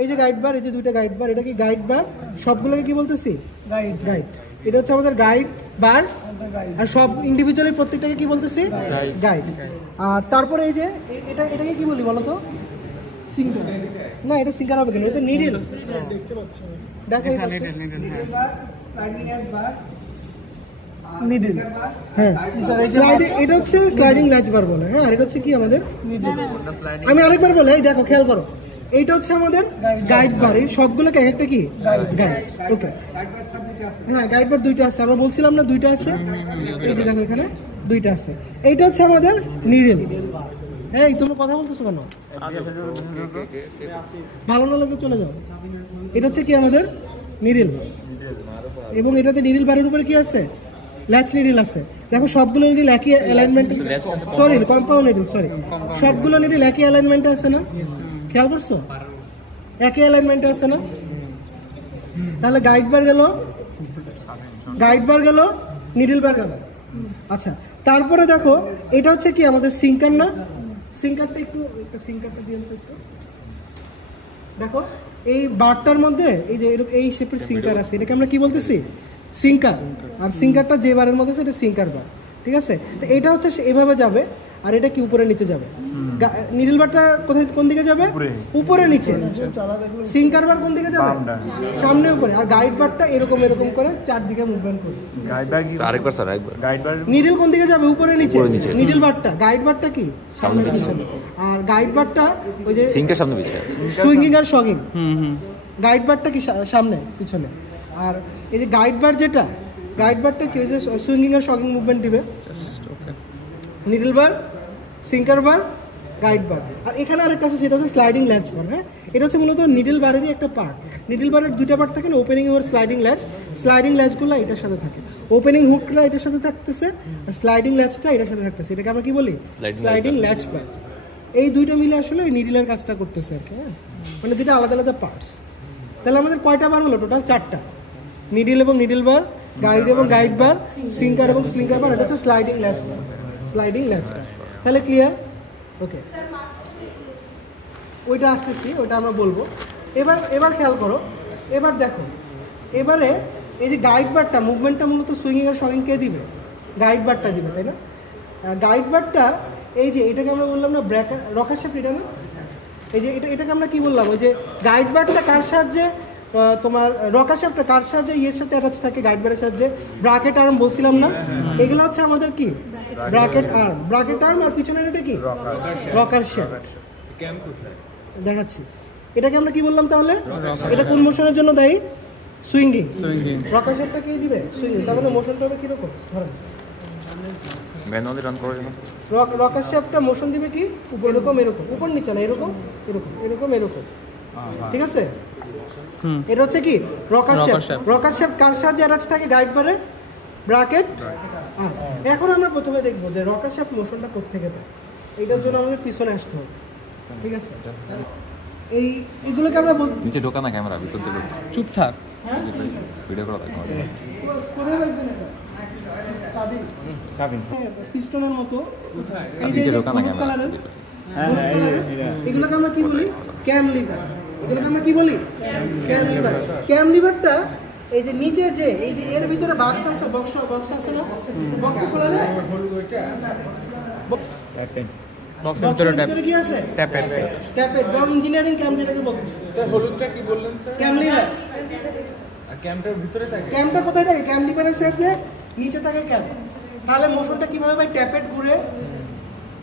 এই যে গাইড বার, এই যে দুইটা গাইড বার, এটা কি গাইড বার? সবগুলোকে কি বলতেছি? গাইড। গাইড, এটা হচ্ছে আমাদের গাইড বার। আর সব ইন্ডিভিজুয়ালি প্রত্যেকটাকে কি বলতেছি? গাইড। আর তারপরে এই যে এটাকে কি বলি বলো তো? সিঙ্কার। না, এটা সিঙ্কার হবে কেন? এটা নিডল। দেখতে পাচ্ছ, দেখো নিডল। হ্যাঁ, এটা হচ্ছে স্লাইডিং ল্যাচ বার বলে। হ্যাঁ, আর এটা হচ্ছে কি আমাদের নিডল। আমি আরেকবার বলি, এই দেখো খেয়াল করো, এইটা হচ্ছে আমাদের গাইড বার। এই সবগুলোকে একটা কি গাইড। ওকে, হ্যাঁ গাইড বার দুইটা আছে, আমরা বলছিলাম না দুইটা আছে। এই যে দেখো এখানে দুইটা আছে। এইটা হচ্ছে আমাদের নিডল। এই তোমরা কথা বলতেছো কেন? ভালো না লাগলে চলে যাও। এটা হচ্ছে কি আমাদের নিডল, এবং এটাতে নিডল বারের উপরে কি আছে? ল্যাচ নিডল আছে। দেখো সবগুলো নিডল একই অ্যালাইনমেন্টে, সরি কম্পাউন্ড নিডল, সরি সবগুলো নিডল একই অ্যালাইনমেন্টে আছে না? খেয়াল করছো? একই অ্যালাইনমেন্টে আছে না? তাহলে গাইড বার গেল, গাইড বার গেল, নিডল বার গেল। আচ্ছা, তারপরে দেখো এটা হচ্ছে কি আমাদের সিঙ্কার না? সিঙ্কারটা একটু, সিঙ্কারটা দিয়ে একটু দেখো, এই বারটার মধ্যে এই যে এই শেপের সিঙ্কার আছে, এটাকে আমরা কি বলতেছি? সিঙ্কার। আর সিঙ্কারটা যে বারের মধ্যে আছে এটা সিঙ্কার বার, ঠিক আছে? তো এটা হচ্ছে এভাবে যাবে, আর এটা কি উপরে নিচে যাবে। নিডল বারটা কোথায়, কোন দিকে যাবে? উপরে নিচে। সিঙ্কার বার কোন দিকে যাবে? সামনে উপরে। আর গাইড বারটা এরকম এরকম করে চারদিকে মুভমেন্ট করবে। আরেকবার স্যার, আরেকবার। গাইড বার নিডল কোন দিকে যাবে? উপরে নিচে। নিডল বারটা, গাইড বারটা কি সামনে পিছনে। আর গাইড বারটা ওই যে সিঙ্কের সামনে পিছনে, সুইঙ্গিং আর শগিং। গাইড বারটা কি সামনে পিছনে। আর এই যে গাইড বার যেটা, গাইড বারটা কি ওই যে সুইঙ্গিং আর শগিং মুভমেন্ট দিবে। নিডল বার, সিঙ্কার বার, গাইড বার। আর এখানে আরেকটা আছে, সেটা হচ্ছে স্লাইডিং ল্যাচ বার। হ্যাঁ, এটা হচ্ছে মূলত নিডল বারেরই একটা পার্ট। নিডল বারের দুইটা পার্ট থাকে না, ওপেনিং আর স্লাইডিং ল্যাচ। স্লাইডিং ল্যাচগুলো এটার সাথে থাকে, ওপেনিং হুকটা এটার সাথে থাকতেছে, আর স্লাইডিং ল্যাচটা এটার সাথে থাকতেছে। এটাকে আমরা কি বলি? স্লাইডিং ল্যাচ বার। এই দুইটা মিলে আসলে ওই নিডলের কাজটা করতেছে আর কি। হ্যাঁ, মানে দুইটা আলাদা আলাদা পার্টস। তাহলে আমাদের কয়টা বার হলো? টোটাল 4টা। নিডল এবং নিডল বার, গাইড এবং গাইড বার, সিঙ্কার এবং স্লিঙ্কার বার। এটা হচ্ছে স্লাইডিং ল্যাচ বার, স্লাইডিং ল্যাচ বার। তাহলে ক্লিয়ার? ওকে, ওইটা আসতেছি, ওইটা আমরা বলবো। এবার খেয়াল করো, এবার দেখো, এবারে এই যে গাইড বারটা মুভমেন্টটা মূলত সুইঙ্গিং আর শগিং কে দিবে? গাইড বারটা দিবে, তাই না? গাইড বারটা এই যে এটাকে আমরা বললাম না ব্র্যাকেট, রকার শেপ, এটা না? এই যে এটাকে আমরা কি বললাম? ওই যে গাইড বারটা কার সাহায্যে, তোমার রকার শেপটা কার সাহায্যে ইয়ের সাথে অ্যাটাচ থাকে? গাইড বারের সাহায্যে। ব্র্যাকেট আর্ম বলছিলাম না? এগুলো হচ্ছে আমাদের কি ব্র্যাকেট আর্ম। ব্র্যাকেট আর্ম আর পিছনের এটা কি রকার শেপ। দেখাচ্ছি, এটাকে আমরা কি বললাম তাহলে? এটা কোন মোশনের জন্য দায়ী? সুইঙ্গিং। রকার শেপটা কে দিবে? সুইঙ্গিং। তার মানে মোশনটা হবে কিরকম? ধরেন ম্যানুয়ালি রান করার জন্য রকার শেপটা মোশন দিবে কি? এরকম এরকম, উপর নিচে না, এরকম এরকম এরকম এরকম, ঠিক আছে? এটা হচ্ছে কি রকার শেপ। রকার শেপ কার সাহায্যে অ্যাটাচ থাকে? গাইড বারে, ব্র্যাকেট। এখন আমরা প্রথমে দেখবো যে রকার শেপ মোশনটা কোত্থেকে পায়। এটার জন্য আমাদের পিছনে আসতে হবে, ঠিক আছে? এইগুলোকে আমরা নিচে ঢোকা না, ক্যামেরা ভিতর থেকে চুপ থাক। হ্যাঁ, ভিডিও করা থাকে। কোথায় পাইছেন এটা? চাবি পিস্টনের মতো। এই যে ঢোকা না ক্যামেরা। এগুলোকে আমরা কি বলি? ক্যাম লিভার। এগুলোকে আমরা কি বলি? ক্যাম লিভার। ক্যাম লিভারটা এই যে নিচে যে এই যে এর ভিতরে বক্স আছে, বক্স আছে না? বক্স খোলালে বক্সের ভিতরে কি আছে? ট্যাপেট বা ইঞ্জিনিয়ারিং ক্যাম যেটাকে বলতেছে। স্যার হলুদটা কি বললেন স্যার? ক্যাম লিভার। আর ক্যামটার ভিতরে থাকে? ক্যামটা কোথায় থাকে? ক্যাম লিভারের সাথে নিচে থাকে ক্যাম। তাহলে মোশনটা কিভাবে ভাই? ট্যাপেট ঘুরে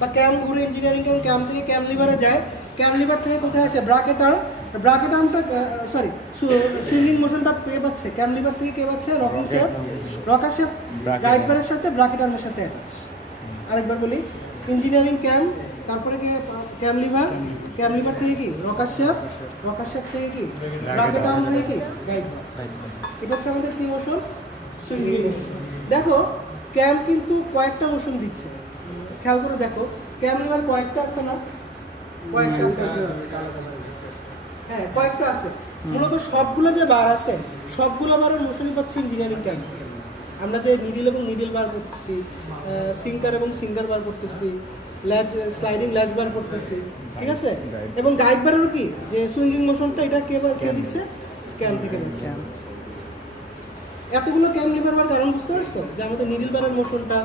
বা ক্যাম ঘুরে, ইঞ্জিনিয়ারিং ক্যাম থেকে ক্যাম লিভারে যায়। ক্যাম লিভার থেকে কোথায় আসে? Bracket arm. ব্র্যাকেট আর্মটা সরি সুইঙ্গিং মোশনটা কে পাচ্ছে? ক্যাম লিভার থেকে কে পাচ্ছে? Rocking shape. Rocker shape guide বারের সাথে ব্র্যাকেট আর্মের সাথে অ্যাটাচ। আরেকবার বলি, ইঞ্জিনিয়ারিং ক্যাম, তারপরে কি ক্যাম লিভার, ক্যাম লিভার থেকে কি রকার শেপ, রকার শেপ থেকে কি ব্র্যাকেট আর্ম হয়ে কি গাইড বার। এটা হচ্ছে আমাদের কি মোশন? Swinging motion. দেখো ক্যাম কিন্তু কয়েকটা মোশন দিচ্ছে, খেয়াল করে দেখো। ক্যাম লিভার কয়েকটা আছে না? কয়েকটা আছে, হ্যাঁ কয়েকটা আছে। মূলত সবগুলো যে বার আছে, সবগুলো বারের মোশনই পাচ্ছি ইঞ্জিনিয়ারিং ক্যাম। আমরা যে নিডল এবং নিডল বার করতেছি, সিঙ্কার এবং সিঙ্কার বার করতেছি, ল্যাচ স্লাইডিং ল্যাচ বার করতেছি, ঠিক আছে? এবং গাইড বারেরও কি যে সুইঙ্গিং মোশনটা এটা কে দিচ্ছে? ক্যাম থেকে দিচ্ছে। এতগুলো ক্যাম লিভার হওয়ার কারণ বুঝতে পারছো? যে আমাদের নিডল বারের মোশনটা,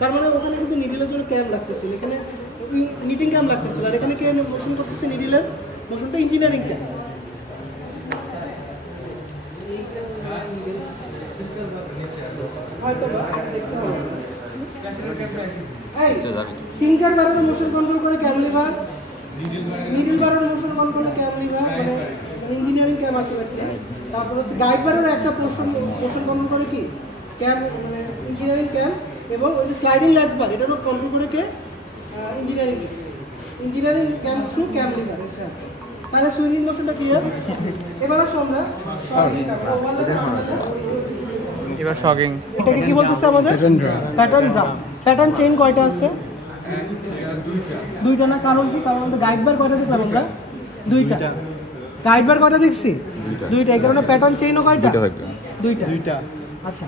তার মানে ওখানে কিন্তু নিডলের জন্য ক্যাম লাগতেছিল, এখানে নিটিং ক্যাম লাগতেছিল, আর এখানে কে মোশন করতেছে? নিডলের মোশনটা ইঞ্জিনিয়ারিং ক্যাম। হয়তো দেখতে হবে। এই সিঙ্কার বারের মোশন কন্ট্রোল করে ক্যাম লিভার, নিডল বারের মোশন কন্ট্রোল করে ক্যাম লিভার, মানে ইঞ্জিনিয়ারিং ক্যাম আলটিমেটলি। তারপর হচ্ছে গাইড বারের একটা মোশন কন্ট্রোল করে কি ক্যাম, মানে ইঞ্জিনিয়ারিং ক্যাম। এবং ওই যে স্লাইডিং ল্যাচ বার এটারও কন্ট্রোল করে কে? ইঞ্জিনিয়ারিং ক্যাম থ্রু ক্যাম লিভার। তাহলে সুইঙ্গিং মোশনটা ক্লিয়ার। এবার আসো আমরা এবার শকিং। এটাকে কি বলতেছে আমাদের? Pattern drum. প্যাটার্ন চেইন কয়টা আছে? দুইটা না? কারণ কি? কারণ আমাদের গাইড বার কয়টা দেখলাম আমরা? দুইটা। গাইড বার কয়টা দেখছি? দুইটা। এই কারণে প্যাটার্ন চেইনও কয়টা? দুইটা। আচ্ছা,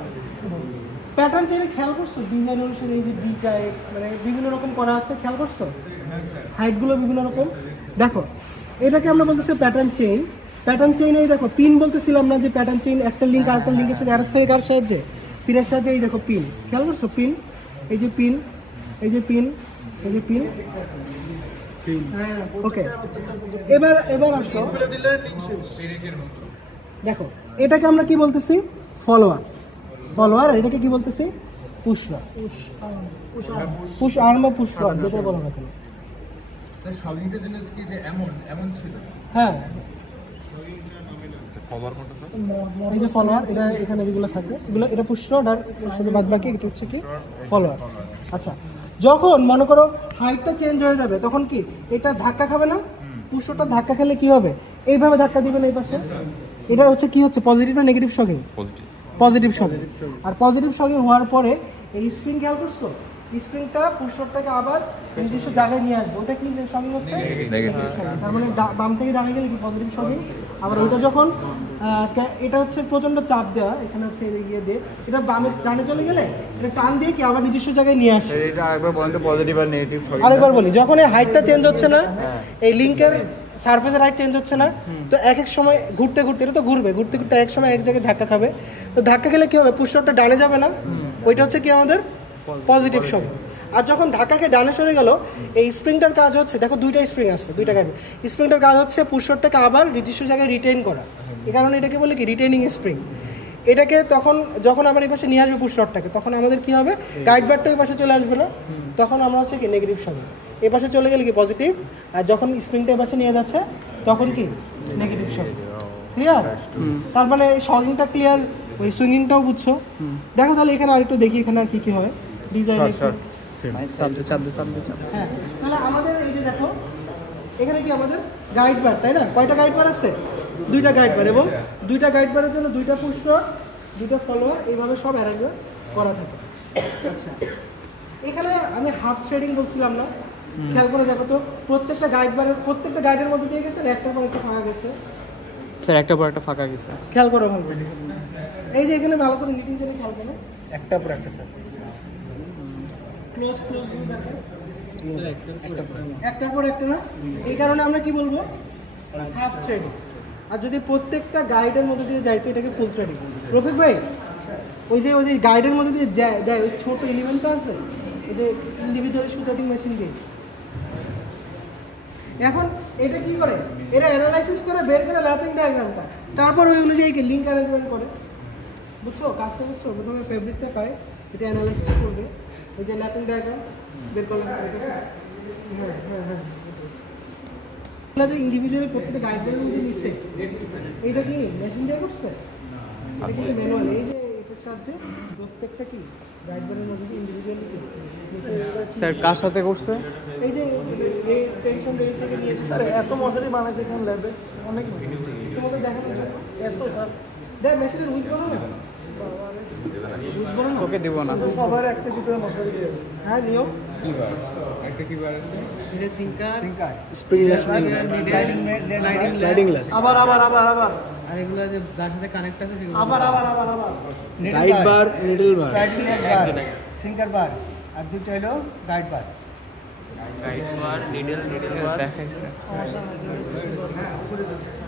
প্যাটার্ন চেইনে খেয়াল করছো ডিজাইন অনুসারে এই যে বি টাইপ, মানে বিভিন্ন রকম করা আছে, খেয়াল করছো? হাইটগুলো বিভিন্ন রকম। দেখো এটাকে আমরা বলতেছি প্যাটার্ন চেইন। প্যাটার্ন চেইনে দেখো পিন বলতেছিলাম না যে প্যাটার্ন চেইন একটা লিঙ্ক আরেকটা লিঙ্কের সাথে অ্যাটাচ থাকে কার সাহায্যে? পিনের সাহায্যে। এই দেখো পিন, খেয়াল করছো? পিন, এই যে পিন, এই যে পিন, এই যে পিন। ওকে, এবার আসো দেখো এটাকে আমরা কি বলতেছি? ফলোয়ার। এটাকে কি বলতেছি? পুশ আর্ম বা পুশ রড, যেটা বলা হয়। স্যার শকিংটার জন্য কি যে এমন ছিল? হ্যাঁ, ফলোয়ার কোনটা স্যার? এই যে ফলোয়ার, এটা এখানে যেগুলো থাকে এগুলো, এটা পুশ রড, আর শুধু বাদ বাকি এটা হচ্ছে কি ফলোয়ার। আচ্ছা, যখন মনে করো হাইটটা চেঞ্জ হয়ে যাবে তখন কি এটা ধাক্কা খাবে না? পুশ রডটা ধাক্কা খেলে কি হবে? এইভাবে ধাক্কা দিবে না এই পাশে। এটা হচ্ছে কি হচ্ছে? পজিটিভ না নেগেটিভ শকিং? Positive shocking. আর পজিটিভ শকিং হওয়ার পরে এই স্প্রিং, খেয়াল করছো? স্প্রিংটা পুশ রডটাকে আবার নির্দিষ্ট জায়গায় নিয়ে আসবে। ওটা কি শকিং হচ্ছে? তার মানে বাম থেকে ডানে গেলে কি পজিটিভ শকিং। আবার ওইটা যখন এটা হচ্ছে প্রচন্ড চাপ দেওয়া, এখানে হচ্ছে এগিয়ে দিয়ে এটা বামে ডানে চলে গেলে এটা টান দিয়ে কি আবার নিজস্ব জায়গায় নিয়ে আসে। এটা আরেকবার বলেন তো, পজিটিভ আর নেগেটিভ শকিং। আরেকবার বলি, যখন এই হাইটটা চেঞ্জ হচ্ছে না, এই লিংকের সারফেসের হাইট চেঞ্জ হচ্ছে না, তো এক এক সময় ঘুরতে এটা তো ঘুরতে এক সময় এক জায়গায় ধাক্কা খাবে। তো ধাক্কা খেলে কি হবে? পুশ রডটা ডানে যাবে না, ওইটা হচ্ছে কি আমাদের পজিটিভ শকিং। আর যখন ধাক্কাকে ডানে সরে গেল, এই স্প্রিংটার কাজ হচ্ছে, দেখো দুইটা স্প্রিং আছে, দুইটা গাইড। স্প্রিংটার কাজ হচ্ছে পুশ রডটাকে আবার নিজস্ব জায়গায় রিটেইন করা। এই কারণে এটাকে বলে কি রিটেইনিং স্প্রিং। এটাকে তখন যখন আবার এই পাশে নিয়ে আসবে পুশ রডটাকে, তখন আমাদের কি হবে? গাইড বারটা এই পাশে চলে আসবে না, তখন আমরা হচ্ছে কি নেগেটিভ শকিং। এই পাশে চলে গেলে কি পজিটিভ, আর যখন স্প্রিংটা এই পাশে নিয়ে যাচ্ছে তখন কি নেগেটিভ শকিং। ক্লিয়ার? তার মানে শকিংটা ক্লিয়ার, ওই সুইঙ্গিংটাও বুঝছো। দেখো তাহলে এখানে আরেকটু দেখি এখানে আর কি হয় ডিজাইন। হ্যাঁ, তাহলে আমাদের এই যে দেখো এখানে কি আমাদের গাইড বার, তাই না? কয়টা গাইড বার আছে? দুইটা গাইড বার, এবং দুইটা গাইড বারের জন্য দুইটা পুশ রড, দুইটা ফলোয়ার, এইভাবে সব অ্যারেঞ্জমেন্ট করা থাকে। আচ্ছা, এখানে আমি হাফ থ্রেডিং বলছিলাম না? খেয়াল করে দেখো তো, প্রত্যেকটা গাইডের মধ্যে দিয়ে গেছে, একটার পর একটা ফাঁকা গেছে। স্যার একটার পর একটা ফাঁকা গেছে, খেয়াল করো ভালো করে। এই যে এখানে ভালো করে নিটিং করে খেয়াল করো, একটার পর একটা স্যার ক্লোজ দেখো, একটার পর একটা না? এই কারণে আমরা কি বলবো? Half threading. আর যদি প্রত্যেকটা গাইডের মধ্যে দিয়ে যায় তো এটাকে ফুল থ্রেডিং। রফিক ভাই, ওই যে গাইডের মধ্যে দিয়ে দেয় ওই ছোট এলিমেন্টটা আছে, ওই যে ইন্ডিভিজুয়াল সুতাটিং মেশিন দিয়ে, এখন এটা কি করে? এরা অ্যানালাইসিস করে বের করে ল্যাপিং ডায়াগ্রামটা, তারপর ওই অনুযায়ী লিঙ্ক অ্যারেঞ্জমেন্ট করে। বুঝছো কাজটা? বুঝছো? প্রথমে ফেব্রিকটা পায়, এটা অ্যানালাইসিস করবে, ওই যে ল্যাপিং ডায়াগ্রাম বের করবে। না যে ইন্ডিভিজুয়ালি প্রত্যেকটা গাইডের মধ্যে নিচ্ছে, এইটা কি মেশিন দিয়ে করছে? এটা কিন্তু ম্যানুয়াল। এই যে এটার সাহায্যে প্রত্যেকটা কি গাইডের মধ্যে ইন্ডিভিজুয়ালি স্যার কার সাথে করছে? এই যে টেনশন রেট থেকে নিয়েছে স্যার, এত মশারি বানাইছে এখানে ল্যাবে, অনেক তোমাদের দেখানো এত স্যার। দেখ মেশিনের উইথ বলো না, তোকে দেবো না, সবার একটা দুটো মশারি দিয়ে। হ্যাঁ নিও, একটা কি বার আছে? এটা সিঙ্কার স্প্রিংলেস স্লাইডিং লেস, আবার আর এগুলো যে যার সাথে কানেক্ট আছে সেগুলো আবার গাইড বার, নিডল বার, স্লাইডিং লেস বার, সিঙ্কার বার, আর দুটো হলো গাইড বার। গাইড বার নিডল বার সমস্যা নাই।